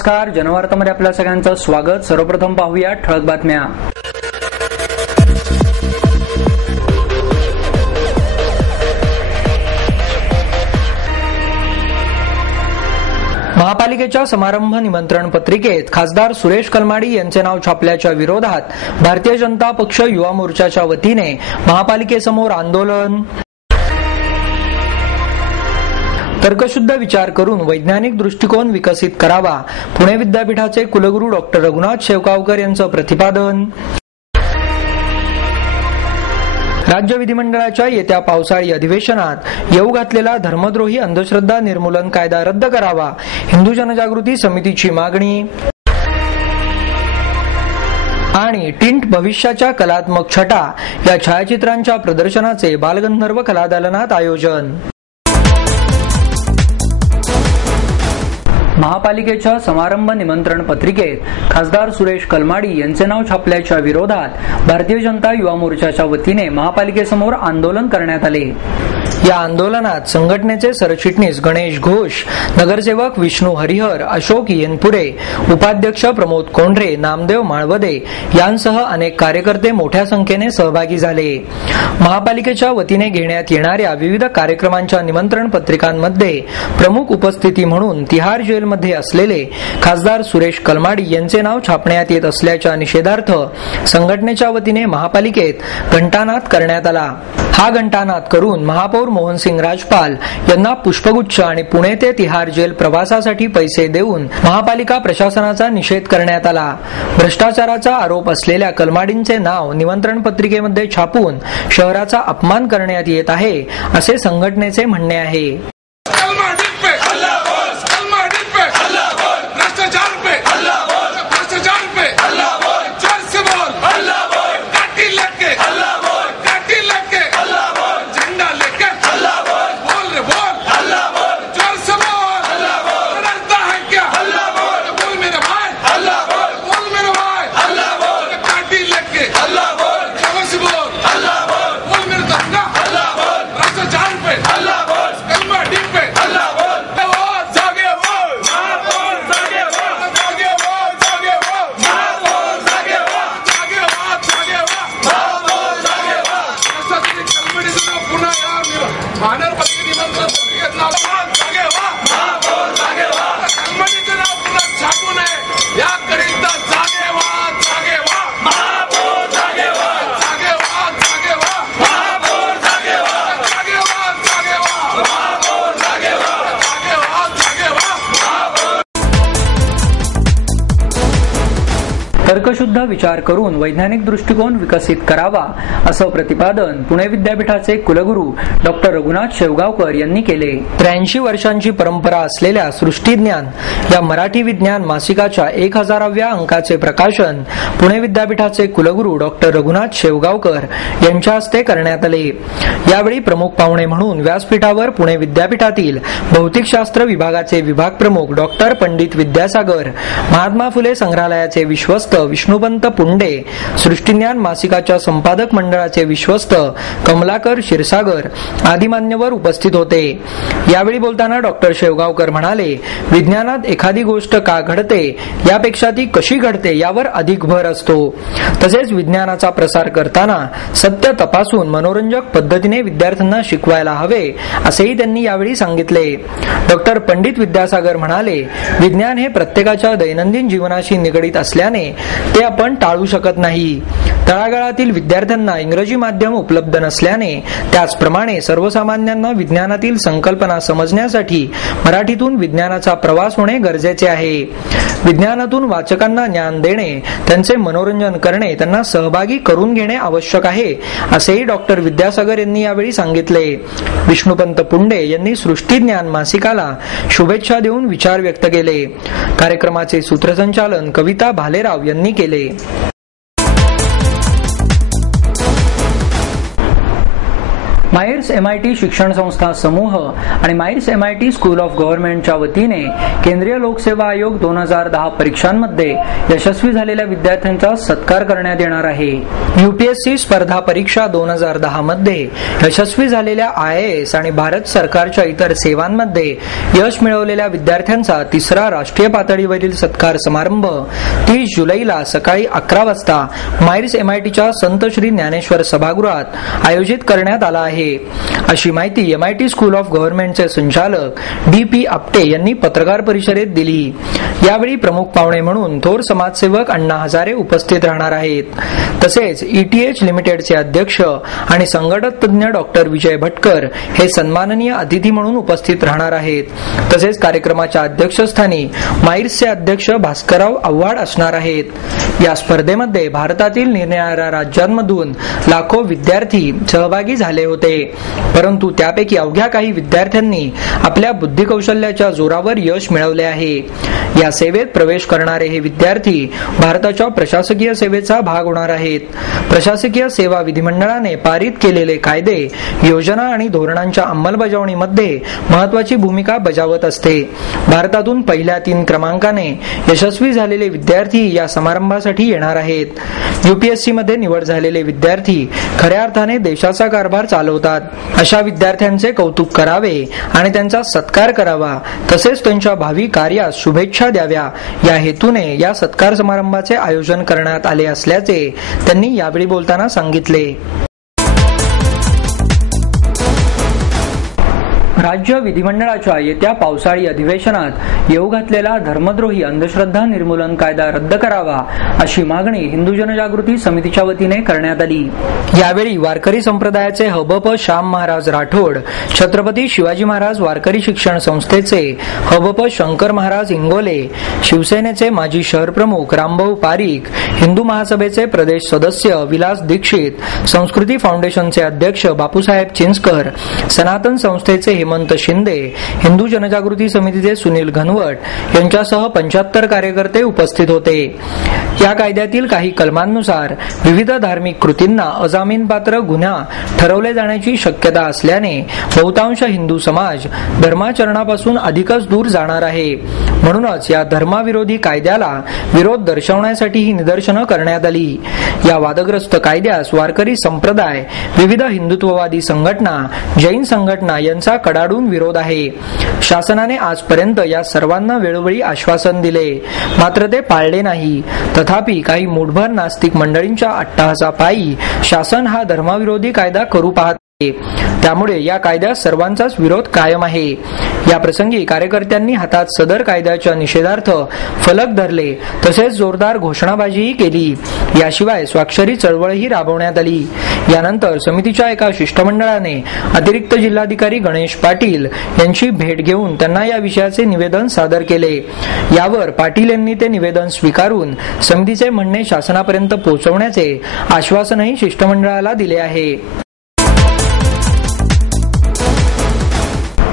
नमस्कार, जनवार्तामध्ये आपल्या सगळ्यांचं स्वागत. सर्वप्रथम पाहूया ठळक बातम्या. महापालिकेच्या समारंभ निमंत्रण पत्रिकेत खासदार सुरेश कलमाडी यांचे नाव छापल्याच्या विरोधात भारतीय जनता पक्ष युवा मोर्चाच्या वतीने महापालिकेसमोर आंदोलन. तर्कशुद्ध विचार करून वैज्ञानिक दृष्टिकोन विकसित करावा, पुणे विद्यापीठाचे कुलगुरू डॉक्टर रघुनाथ शेवगावकर यांचं प्रतिपादन. राज्य विधिमंडळाच्या येत्या पावसाळी अधिवेशनात येऊ घातलेला धर्मद्रोही अंधश्रद्धा निर्मूलन कायदा रद्द करावा, हिंदू जनजागृती समितीची मागणी. आणि टिंट भविष्याच्या कलात्मक छटा या छायाचित्रांच्या प्रदर्शनाचे बालगंधर्व कलादालनात आयोजन. महापालिकेच्या समारंभ निमंत्रण पत्रिकेत खासदार सुरेश कलमाडी यांचे नाव छापल्याच्या विरोधात भारतीय जनता युवा मोर्चाच्या वतीने महापालिकेसमोर आंदोलन करण्यात आले. या आंदोलनात संघटनेचे सरचिटणीस गणेश घोष, नगरसेवक विष्णू हरिहर, अशोक येनपुरे, उपाध्यक्ष प्रमोद कोंढरे, नामदेव माळवदे यांसह अनेक कार्यकर्ते मोठ्या संख्येने सहभागी झाले. महापालिकेच्या वतीने घेण्यात येणाऱ्या विविध कार्यक्रमांच्या निमंत्रण पत्रिकांमध्ये प्रमुख उपस्थिती म्हणून तिहार जेलमध्ये असलेले खासदार सुरेश कलमाडी यांचे नाव छापण्यात येत असल्याच्या निषेधार्थ संघटनेच्या वतीने महापालिकेत घंटानाद करण्यात आला. हा घंटानाद करून महापौर मोहनसिंग राजपाल यांना पुष्पगुच्छ आणि पुणे ते तिहार जेल प्रवासासाठी पैसे देऊन महापालिका प्रशासनाचा निषेध करण्यात आला. भ्रष्टाचाराचा आरोप असलेल्या कलमाडींचे नाव निमंत्रण पत्रिकेमध्ये छापून शहराचा अपमान करण्यात येत आहे, असे संघटनेचे म्हणणे आहे. तर्कशुद्ध विचार करून वैज्ञानिक दृष्टिकोन विकसित करावा, असं प्रतिपादन पुणे विद्यापीठाचे कुलगुरू डॉक्टर रघुनाथ शेवगावकर यांनी केले. 83 वर्षांची परंपरा असलेल्या सृष्टीज्ञान या मराठी विज्ञान मासिकाच्या 1000व्या अंकाचे प्रकाशन पुणे विद्यापीठाचे कुलगुरू डॉक्टर रघुनाथ शेवगावकर यांच्या हस्ते करण्यात आले. यावेळी प्रमुख पाहुणे म्हणून व्यासपीठावर पुणे विद्यापीठातील भौतिकशास्त्र विभागाचे विभाग प्रमुख डॉक्टर पंडित विद्यासागर, महात्मा फुले संग्रहालयाचे विश्वस्त विष्णुपंत पुंडे, सृष्टीज्ञान मासिकाच्या संपादक मंडळाचे विश्वस्त कमलाकर क्षीरसागर आदी मान्यवर उपस्थित होते. यावेळी बोलताना डॉक्टर शेवगावकर म्हणाले, विज्ञानात एखादी गोष्ट का घडते यापेक्षा ती कशी घडते यावर अधिक भर असतो. तसेच विज्ञानाचा प्रसार करताना सत्य तपासून मनोरंजक पद्धतीने विद्यार्थ्यांना शिकवायला हवे, असेही त्यांनी यावेळी सांगितले. डॉक्टर पंडित विद्यासागर म्हणाले, विज्ञान हे प्रत्येकाच्या दैनंदिन जीवनाशी निगडीत असल्याने ते आपण टाळू शकत नाही. तळागाळातील विद्यार्थ्यांना इंग्रजी माध्यम उपलब्ध नसल्याने त्याचप्रमाणे सर्वसामान्यांना विज्ञानातील संकल्पना समजण्यासाठी मराठीतून विज्ञानाचा प्रवास होणे गरजेचे आहे. विज्ञानातून वाचकांना ज्ञान देणे, त्यांचे मनोरंजन करणे, त्यांना सहभागी करून घेणे आवश्यक आहे, असेही डॉक्टर विद्यासागर यांनी यावेळी सांगितले. विष्णुपंत पुंडे यांनी सृष्टीज्ञान मासिकाला शुभेच्छा देऊन विचार व्यक्त केले. कार्यक्रमाचे सूत्रसंचालन कविता भालेराव यांनी केले. मायर्स MIT शिक्षण संस्था समूह आणि मायर्स MIT स्कूल ऑफ गव्हर्नमेंटच्या वतीने केंद्रीय लोकसेवा आयोग 2010 परीक्षांमध्ये यशस्वी झालेल्या विद्यार्थ्यांचा सत्कार करण्यात येणार आहे. UPSC स्पर्धा परीक्षा 2010 मध्ये यशस्वी झालेल्या IAS आणि भारत सरकारच्या इतर सेवांमध्ये यश मिळवलेल्या विद्यार्थ्यांचा तिसरा राष्ट्रीय पातळीवरील सत्कार समारंभ 30 जुलैला सकाळी 11 वाजता मायर्स MITच्या संत श्री ज्ञानेश्वर सभागृहात आयोजित करण्यात आला आहे, अशी माहिती MIT स्कूल ऑफ गव्हर्नमेंटचे संचालक DP आपटे यांनी पत्रकार परिषदेत दिली. यावेळी प्रमुख पाहुणे म्हणून थोर समाजसेवक अण्णा हजारे उपस्थित राहणार आहेत. तसेच ETH लिमिटेडचे अध्यक्ष आणि संघटक तज्ञ डॉक्टर विजय भटकर हे सन्माननीय अतिथी म्हणून उपस्थित राहणार आहेत. तसेच कार्यक्रमाच्या अध्यक्षस्थानी मायर्सचे अध्यक्ष भास्करराव आव्हाड असणार आहेत. या स्पर्धेमध्ये भारतातील निरनिराळ्या राज्यांमधून लाखो विद्यार्थी सहभागी झाले होते, परंतु त्यापैकी अवघ्या काही विद्यार्थ्यांनी आपल्या बुद्धिकौशल्याच्या जोरावर यश मिळवले आहे. या सेवेत प्रवेश करणारे हे विद्यार्थी भारताच्या प्रशासकीय सेवेचा भाग होणार आहेत. प्रशासकीय सेवा विधिमंडळाने पारित केलेले कायदे, योजना आणि धोरणांच्या अंमलबजावणीमध्ये महत्वाची भूमिका बजावत असते. भारतातून पहिल्या 3 क्रमांकाने यशस्वी झालेले विद्यार्थी या समारंभासाठी येणार आहेत. UPSC मध्ये निवड झालेले विद्यार्थी खऱ्या अर्थाने देशाचा कारभार चालवतात. अशा विद्यार्थ्यांचे कौतुक करावे आणि त्यांचा सत्कार करावा, तसेच त्यांच्या भावी कार्यास शुभेच्छा द्याव्या या हेतूने या सत्कार समारंभाचे आयोजन करण्यात आले असल्याचे त्यांनी यावेळी बोलताना सांगितले. राज्य विधिमंडळाच्या येत्या पावसाळी अधिवेशनात येऊ घातलेला धर्मद्रोही अंधश्रद्धा निर्मूलन कायदा रद्द करावा, अशी मागणी हिंदू जनजागृती समितीच्या वतीने करण्यात आली. यावेळी वारकरी संप्रदायाचे हबप श्याम महाराज राठोड, छत्रपती शिवाजी महाराज वारकरी शिक्षण संस्थेचे हबप शंकर महाराज इंगोले, शिवसेनेचे माजी शहर प्रमुख रामभाऊ पारीख, हिंदू महासभेचे प्रदेश सदस्य विलास दीक्षित, संस्कृती फाउंडेशनचे अध्यक्ष बापूसाहेब चिंचकर, सनातन संस्थेचे हेमंत शिंदे, हिंदू जनजागृती समितीचे सुनील घनवट यांच्यासह 75 कार्यकर्ते उपस्थित होते. या कायद्यातील काही कलमांनुसार विविध धार्मिक कृतींना अजामीनपात्र गुन्हा ठरवले जाण्याची शक्यता असल्याने बहुतांश हिंदू समाज धर्माचरणापासून अधिकच दूर जाणार आहे. म्हणूनच या धर्माविरोधी कायद्याला विरोध दर्शवण्यासाठी ही निदर्शनं करण्यात आली. या वादग्रस्त कायद्यास वारकरी संप्रदाय, विविध हिंदुत्ववादी संघटना, जैन संघटना यांचा कडाडून विरोध आहे. शासनाने आजपर्यंत या सर्वांना वेळोवेळी आश्वासन दिले, मात्र ते पाळले नाही. तथापि काही मूढभर नास्तिक मंडळींच्या अट्टहासापायी शासन हा धर्मविरोधी कायदा करू पाहत आहे. त्यामुळे या कायद्यास सर्वांचाच विरोध कायम आहे. या प्रसंगी कार्यकर्त्यांनी हातात सदर कायद्याच्या निषेधार्थ फलक धरले, तसेच जोरदार घोषणाबाजीही केली. याशिवाय स्वाक्षरी चळवळही राबवण्यात आली. यानंतर समितीच्या एका शिष्टमंडळाने अतिरिक्त जिल्हाधिकारी गणेश पाटील यांची भेट घेऊन त्यांना या विषयाचे निवेदन सादर केले. यावर पाटील यांनी ते निवेदन स्वीकारून समितीचे म्हणणे शासनापर्यंत पोहोचवण्याचे आश्वासनही शिष्टमंडळाला दिले आहे.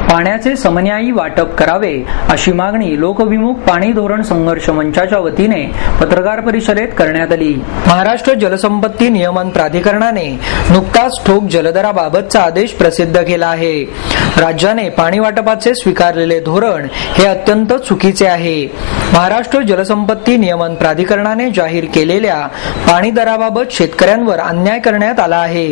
पाण्याचे समन्यायी वाटप करावे, अशी मागणी लोकविमुख पाणी धोरण संघर्ष मंचाच्या वतीने पत्रकार परिषदेत करण्यात आली. महाराष्ट्र जलसंपत्ती नियमन प्राधिकरणाने नुकताच ठोक जलदराबाबतचा आदेश प्रसिद्ध केला आहे. राज्याने पाणी वाटपाचे स्वीकारलेले धोरण हे अत्यंत चुकीचे आहे. महाराष्ट्र जलसंपत्ती नियमन प्राधिकरणाने जाहीर केलेल्या पाणी दराबाबत शेतकऱ्यांवर अन्याय करण्यात आला आहे.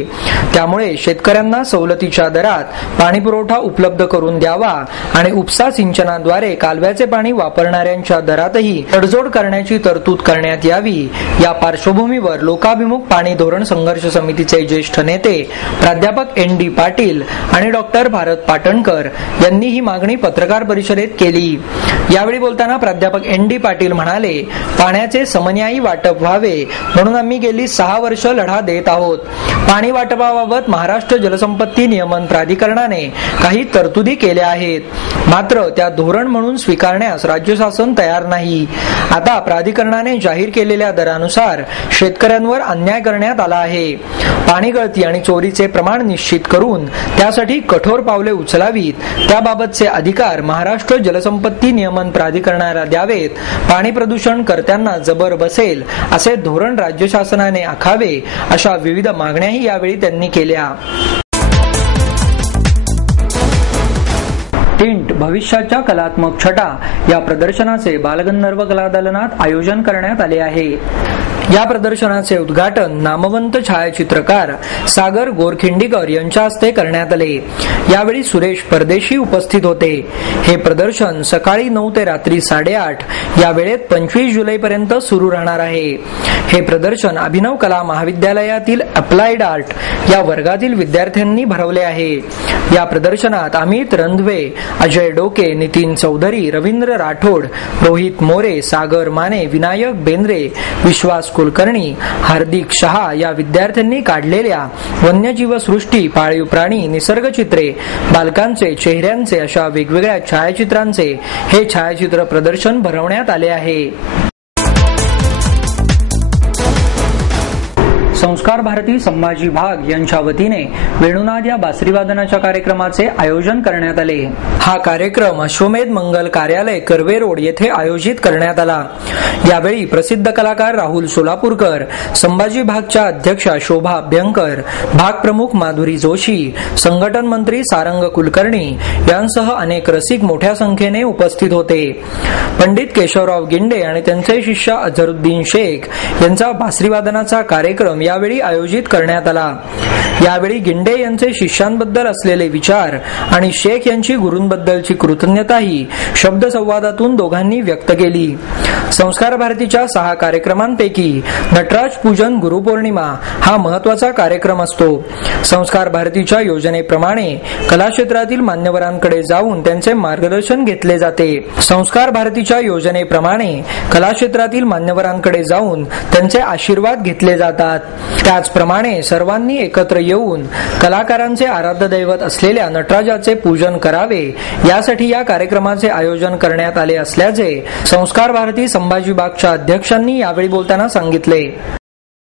त्यामुळे शेतकऱ्यांना सवलतीच्या दरात पाणी पुरवठा उपलब्ध करून द्यावा आणि उपसा सिंचनाद्वारे कालव्याचे पाणी वापरणाऱ्यांच्या दरातही तडजोड करण्याची तरतूद करण्यात यावी. या पार्श्वभूमीवर लोकाभिमुख पाणी धोरण संघर्ष समितीचे ज्येष्ठ नेते प्राध्यापक ND पाटील आणि डॉक्टर भारत पाटणकर यांनी ही मागणी पत्रकार परिषदेत केली. यावेळी बोलताना प्राध्यापक ND पाटील म्हणाले, पाण्याचे समन्यायी वाटप व्हावे म्हणून आम्ही गेली 6 वर्ष लढा देत आहोत. पाणी वाटपाबाबत महाराष्ट्र जलसंपत्ती नियमन प्राधिकरणाने काही तरतुदी केल्या आहेत, मात्र त्या धोरण म्हणून स्वीकारण्यास राज्य शासन तयार नाही. आता प्राधिकरणाने जाहीर केलेल्या दरानुसार शेतकऱ्यांवर अन्याय करण्यात आला आहे. पाणी गळती आणि चोरीचे प्रमाण निश्चित करून त्यासाठी कठोर पावले उचलावीत, त्याबाबतचे अधिकार महाराष्ट्र जलसंपत्ती नियमन प्राधिकरणाला द्यावेत. पाणी प्रदूषण कर्त्यांना जबर बसेल असे धोरण राज्य शासनाने आखावे, अशा विविध मागण्याही यावेळी त्यांनी केल्या. टिंट भविष्याच्या कलात्मक छटा या प्रदर्शनाचे बालगंधर्व कलादालनात आयोजन करण्यात आले आहे। या प्रदर्शनाचे उद्घाटन नामवंत छायाचित्रकार सागर गोरखिंडीकर यांच्या हस्ते करण्यात आले। यावेळी सुरेश परदेशी उपस्थित होते। हे प्रदर्शन सकाळी 9 ते रात्री 8:30 या वेळेत 25 जुलैपर्यंत सुरू राहणार आहे। हे प्रदर्शन अभिनव कला महाविद्यालयातील अप्लाइड आर्ट या वर्गातील विद्यार्थ्यांनी भरवले आहे। या प्रदर्शनात अमित रंधवे, अजय डोके, नितीन चौधरी, रवींद्र राठोड, रोहित मोरे, सागर माने, विनायक बेंद्रे, विश्वास कुलकर्णी, हार्दिक शहा या विद्यार्थ्यांनी काढलेल्या वन्यजीव सृष्टी, पाळीव प्राणी, निसर्गचित्रे, बालकांचे चेहऱ्यांचे अशा वेगवेगळ्या छायाचित्रांचे हे छायाचित्र प्रदर्शन भरवण्यात आले आहे। संस्कार भारती संभाजी भाग यांच्या वतीने वेणुनाद या बासरी वादनाच्या कार्यक्रमाचे आयोजन करण्यात आले। हा कार्यक्रम अश्वमेध मंगल कार्यालय कर्वे रोड येथे आयोजित करण्यात आला। यावेळी प्रसिद्ध कलाकार राहुल सोलापूरकर, संभाजी भागच्या अध्यक्षा शोभा अभ्यंकर, भाग प्रमुख माधुरी जोशी, संघटन मंत्री सारंग कुलकर्णी यांसह अनेक रसिक मोठ्या संख्येने उपस्थित होते। पंडित केशवराव गिंडे आणि त्यांचे शिष्य अझरुद्दीन शेख यांचा बासरी वादनाचा कार्यक्रम यावेळी आयोजित करण्यात आला। यावेळी गिंडे यांचे शिष्यांबद्दल असलेले विचार आणि शेख यांची गुरूंबद्दलची कृतज्ञताही शब्दसंवादातून दोघांनी व्यक्त केली। संस्कार भारतीच्या 6 कार्यक्रमांपैकी नटराज पूजन गुरुपौर्णिमा हा महत्वाचा कार्यक्रम असतो। संस्कार भारतीच्या योजनेप्रमाणे कला क्षेत्रातील मान्यवरांकडे जाऊन त्यांचे मार्गदर्शन घेतले जाते। संस्कार भारतीच्या योजनेप्रमाणे कला क्षेत्रातील मान्यवरांकडे जाऊन त्यांचे आशीर्वाद घेतले जातात। त्याचप्रमाणे सर्वांनी एकत्र येऊन कलाकारांचे आराध्य दैवत असलेल्या नटराजाचे पूजन करावे यासाठी या कार्यक्रमाचे आयोजन करण्यात आले असल्याचे संस्कार भारती संभाजी भागच्या अध्यक्षांनी यावेळी बोलताना सांगितले।